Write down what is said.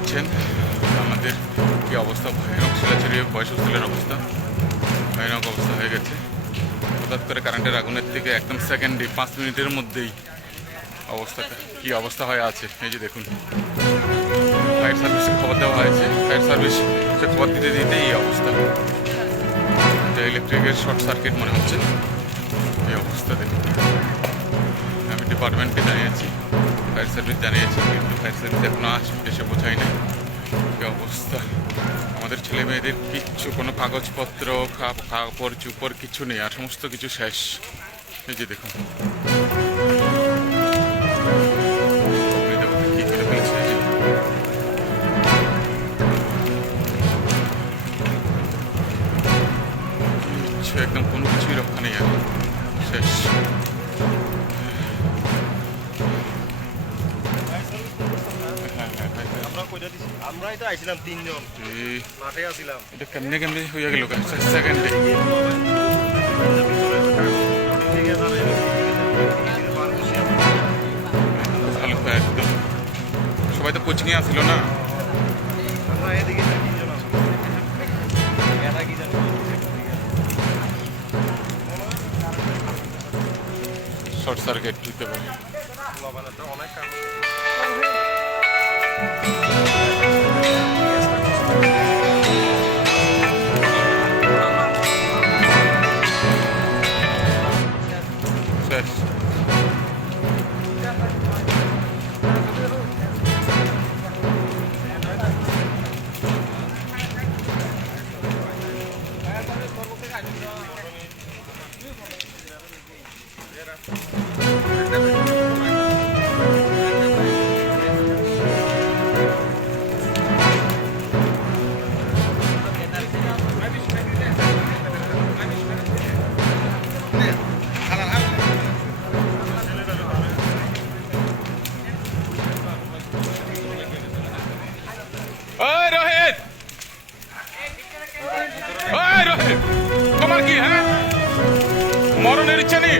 পাচ্ছেন আমাদের কি অবস্থা? ভয়ানক ছেলাছড়ি বয়স ছেলের অবস্থা। ভয়ানক অবস্থা হয়ে গেছে। হঠাৎ করে কারেন্টের আগুনের থেকে একদম সেকেন্ডে পাঁচ মিনিটের মধ্যেই অবস্থাটা, কি অবস্থা হয়ে আছে? এই যে দেখুন। ফায়ার সার্ভিস খবর দেওয়া হয়েছে। ফায়ার সার্ভিস খবর দিতে দিতে এই অবস্থা। এটা ইলেকট্রিকের শর্ট সার্কিট মনে হচ্ছে। এই অবস্থা দেখুন। আমি ডিপার্টমেন্টকে জানিয়েছি। ফায়ার সার্ভিস জানিয়েছি কিন্তু ফায়ার সার্ভিস এখনও আস- এসে বোঝাই নাই কি অবস্থা? আমাদের ছেলে মেয়েদের কিচ্ছু, কোনো কাগজপত্র কাপড়, চুপড় কিছু নেই, আর সমস্ত কিছু শেষ। এই যে দেখুন। একদম কোনো কিছুই রক্ষা নেই আর শেষ। আমরাই তো আইছিলাম তিনজন। এই। মাঠে আছিলাম। এটা কেমনে কেমনে গেল সেকেন্ডে ভালো একদম। সবাই তো কোচিংয়ে আসছিল না? আমরা এদিকে তিনজন কি জানি শর্ট সার্কিট হইতে পারে। অনেক Hey, Rohit! Come on, here, huh? মরণের ইচ্ছা নেই